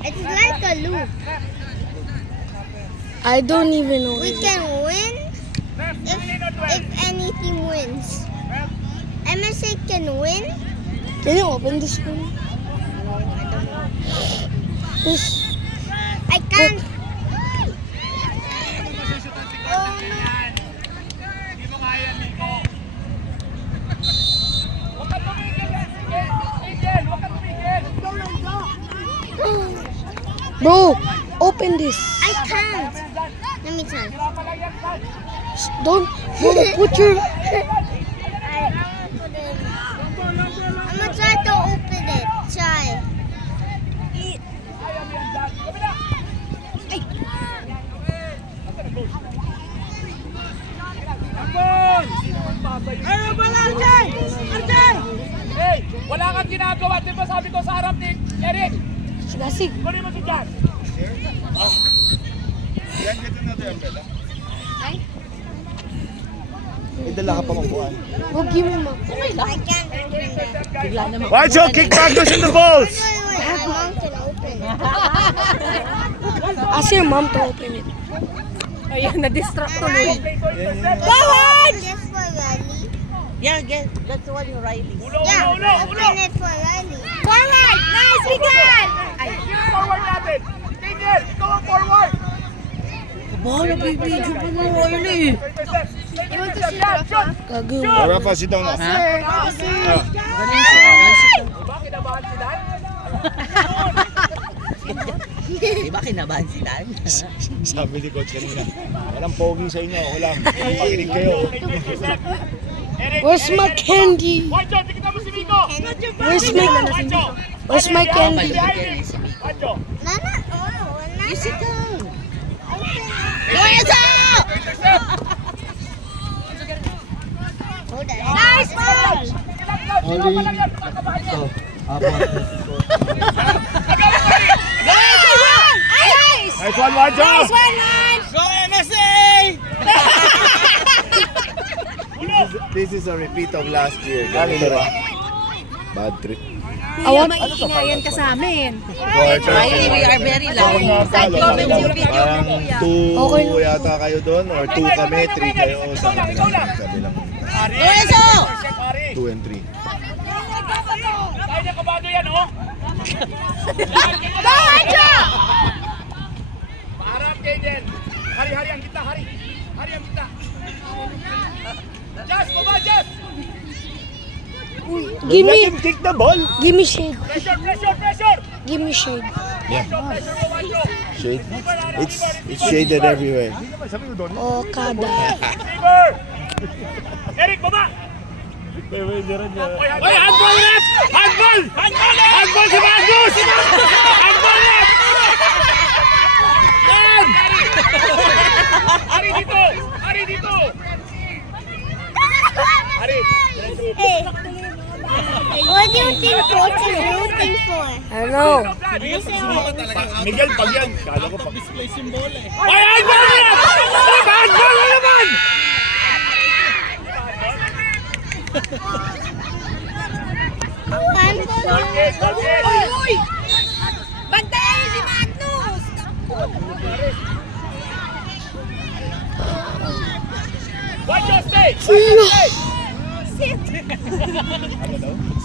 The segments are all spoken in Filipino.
It's like a loop. I don't even know. We can win if any team wins. MSA can win. Can you open this one? No, I don't know. This. I can't. Oh no. Hindi mo kaya, Nico. Huwag kang tumigil. Angel, huwag kang tumigil. Bro, open this. I can't. Let me try. Don't put your. I'm gonna try to open it. Try. Hey, wala kang ginagawa. Di ba sabi ko sa harap ni Eric? Sigasig. Kunin mo si Jan. May dala ka pa mabuhan. Huwag mo ma. I can't open it. Watch your kick back those in the balls! Wait, my mom can open it. Ask your mom to open it. Ayan, na-distract tuloy. Bawal! Yes, for Riley. Yeah, that's the one you Riley. Yeah, open it for Riley. Forward! Nice, we got! Forward natin. Angel, ikaw ang forward. Bahala, baby. Diyo pa mo Riley. Gagawin. Rafa, sit down now. Diba kinabahan si Dan? Di ba kinabahan si Dan? Sabi ni Coach kanina, walang pogi sa inyo, okay lang. Pakinig kayo. Where's my candy? Wancho, tignan mo si Miko. Where's my candy? Wancho. Nana, oh, wala. You sit down. Hold on. Nice ball! Nice! Nice one, Wancho! Go MSA! This is a repeat of last year. Ganito ba? Bad trip. Maiingayan ka sa amin. Riley, we are very loud. Parang 2 yata kayo doon, or 2 kami, 3 kayo sa kabilang. Lorenzo! 2 and 3. Kaya niya kabado yan, oh. Go, Andrew! Paharap kay Angel. Hari ang kita, hari. Hari ang kita. Jazz, baba, Jazz. Give Let me, him kick the ball! give me shade. Pressure. Give me shade. Yeah. Shade. It's shaded everywhere. Oh, kada. Receiver. Eric, baba. Oy, handball ref! Handball! Handball si Magnus! Handball ref! Yan! Hari dito! Hari! Hey. What do you think coach is rooting for? I don't know. Miguel, pag yan. Kala ko pag Oy, handball ref! Handball na naman! Uy! Bantayan si Magnus! Watch your stay! Sit!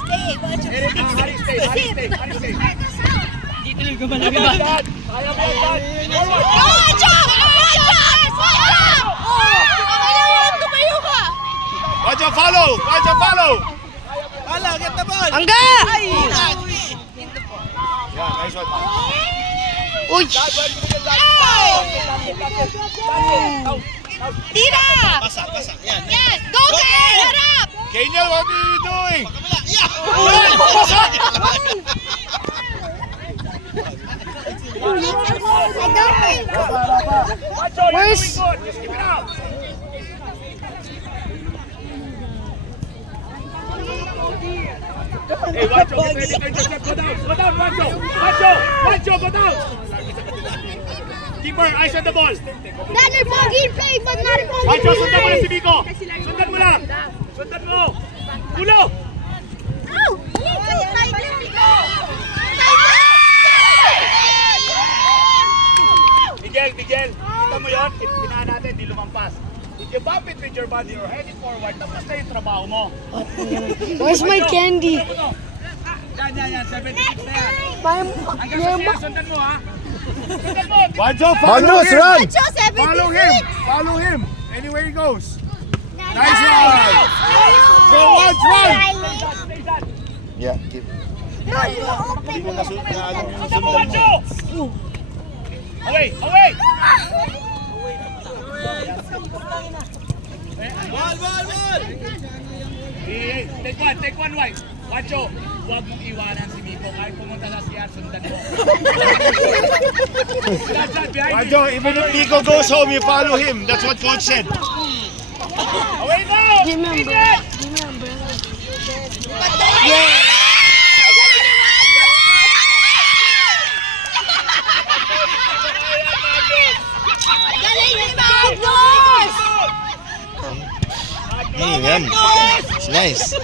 Stay! Watch your Eric, Hari stay! Dito lang ka malaki ba? Kaya mo yan, Dan! Forward! Wancho, follow! Hala, get the ball! Angga! Yeah, nice one. Uy! Tira! Pasa. Yan. Yes! Go, Kay! Harap! Kenya, what are you doing? I don't think. Watch out, Where's- you're doing good. Just keep it out. Hey, Wancho, get ready to intercept. Go down, Wancho. Wancho, go down. Keeper, eyes on the ball. Not a bogey play, but not a bogey Wancho, sundan mo lang si play. Miko. Sundan mo lang. Sundan mo. Ulo. Ow! mo yun? Pinaan natin, di lumampas. If you bump it with your body or heading forward, tapos na yung trabaho mo. Where's my candy? Yan, 76 na yan. My, Hanggang sa siya, sundan mo ha. Sundan mo! Wancho, run! Follow him! Follow him! Anywhere he goes. Nice one! Go, Wancho, run! Yeah, keep. Sundan mo, Wancho! Away! Away! Hey, take one, White. Wancho, huwag mong iwanan si Miko. Kahit pumunta sa CR, sundan mo. Wancho, even if Nico goes home, you follow him. That's what coach said. Away now! give me umbrella. Give me umbrella. Yan. It's nice.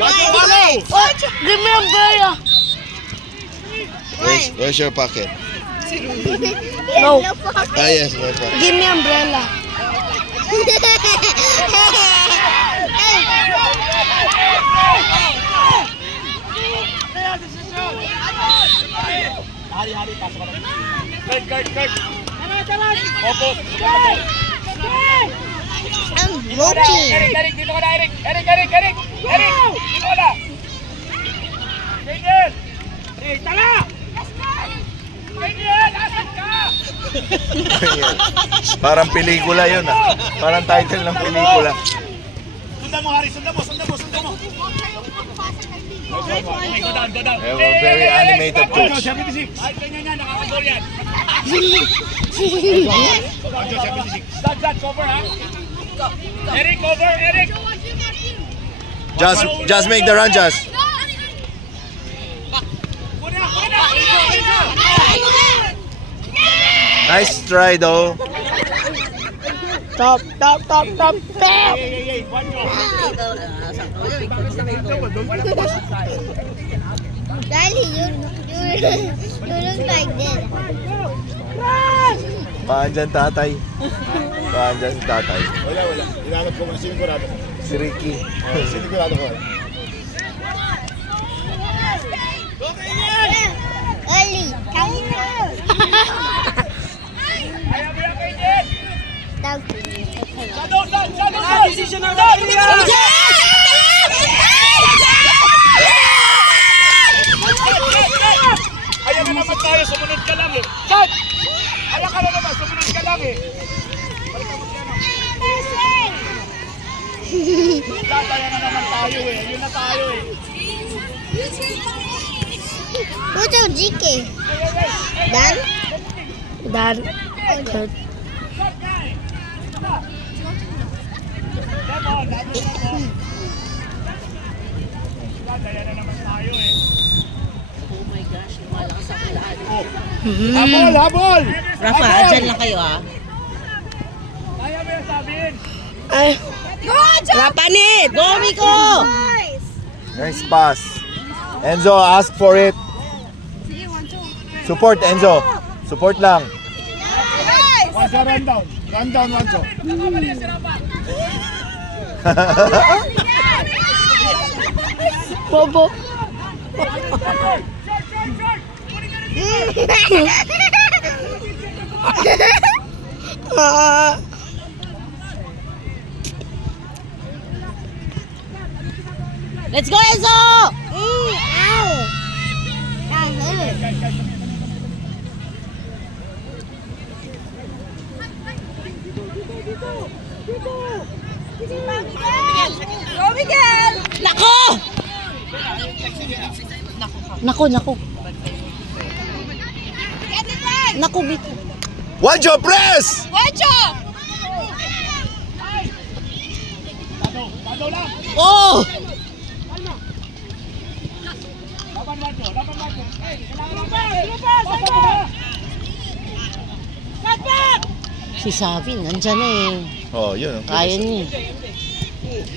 Follow! Oh, give me umbrella. Where's your pocket? No. Ah, yes, my pocket. Give me umbrella. Kurt. Focus. I'm looking. Eric, dito ka na, Eric. Eric, dito ka na. Daniel! Hey, tala! Daniel, asan ka? Parang pelikula yun ah. Parang title ng pelikula. Sundan mo, Harry. Sundan mo. Okay, go down. They have a very animated coach. 76. Ay, ganyan yan. Nakakagol yan. Wancho, 76. Dad, cover ha. Eric, cover, Eric. Just make the run, Just. Kuna. Nice try though. Stop. Hey, Wancho. Daddy, you look like this. Paan dyan, tatay? Paan dyan si tatay? Wala. Inanap ko man, sinigurado ko. Si Ricky. Sinigurado ko. Early, come here. Ayaw mo yan kay Jen. Thank you. Ayaw na naman tayo, sumunod ka lang eh. Chad! Ayaw ka na naman, sumunod ka lang eh. Chad, ayaw na naman tayo eh. Ayun na tayo eh. Who's your GK? Dan? Dan. Kurt. Lemon. Chad, ayaw na naman tayo eh. Oh my gosh, lumalakas ang lahat. Habol! Rafa, dyan lang kayo ah. Ayaw mo yung sabihin. Ay. Rapanit. Go, Miko! Nice pass. Enzo, ask for it. Support, Enzo. Support lang. Wancho, run down. Run down, Wancho. Bobo. Let's go, Enzo! Ow! That hurt. Nako! Nako. Nako, Miko. Wancho, press! Tado lang. Oh! Laban Wancho. Hey, kailangan lumpas! Si Savin, nandyan na eh. Oh, yun. Kaya niya.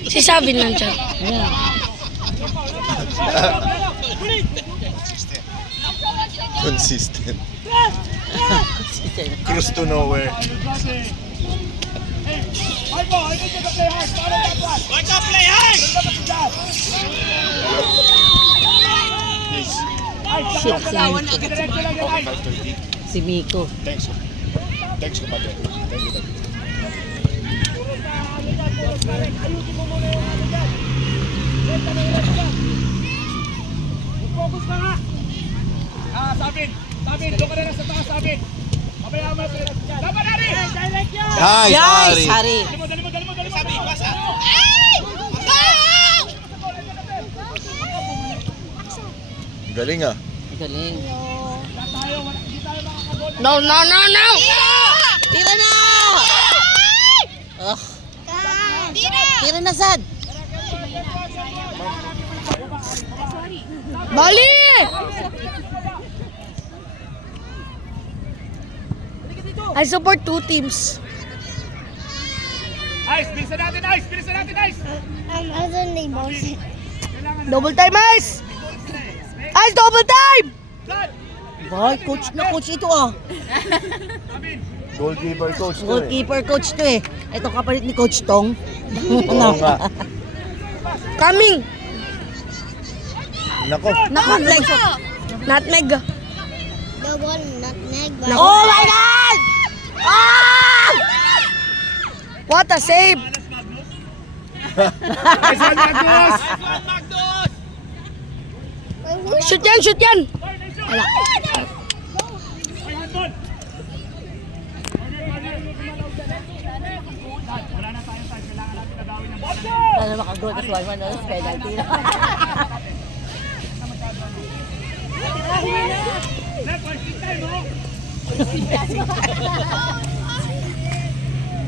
Si Savin nandyan. Ayan. Consistent. Close to nowhere. Hey, Marco, I need you to play hard. Follow that one. Marco, play hard! Shit, Diretso lang yan, Ice. 5:30. si Miko. Thanks. Thanks, kapatid. Thank you. Ayusin mo muna yung ano dyan. Benta na yung dyan. Focus ka nga. Sabin, doon ka na lang sa taas, Sabin. Mamaya mo sila. Dapat na rin! Direct yan! Nice, Ari. Hari. Dali mo. Sabi, pasa. Galing ah. Galing. No! Tira na! Oh, tira na, Sad. Bali! I support two teams. Ice, bilisan natin, Ice! Other neighbors. Double time, Ice! Ice, double time! Boy, coach na coach ito ah. Goalkeeper coach to eh. Goalkeeper coach to eh. Ito kapalit ni Coach Tong. Oo nga. Coming! Nako. Nutmeg. Nutmeg. Double nutmeg. Oh my God! Ah! What a save! Nice one, Magnus! Shoot yan! Wala. Ay, handball! Wala na tayong time. Kailangan natin nagawin ng bola. Ano makagol ka sa 1-1 oras penalty na. Left, wasting time, oh!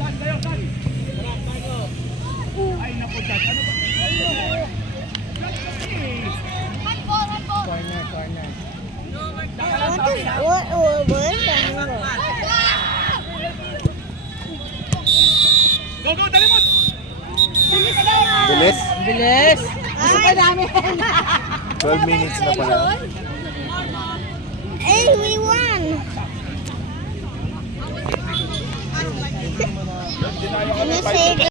Dad, kayo, Dad. Ay, naku, Dad. Ano ba? Go, dali mo! Bilis. Bilis! Gusto pa namin. 12 minutes na pala. Hey, we won! Can you say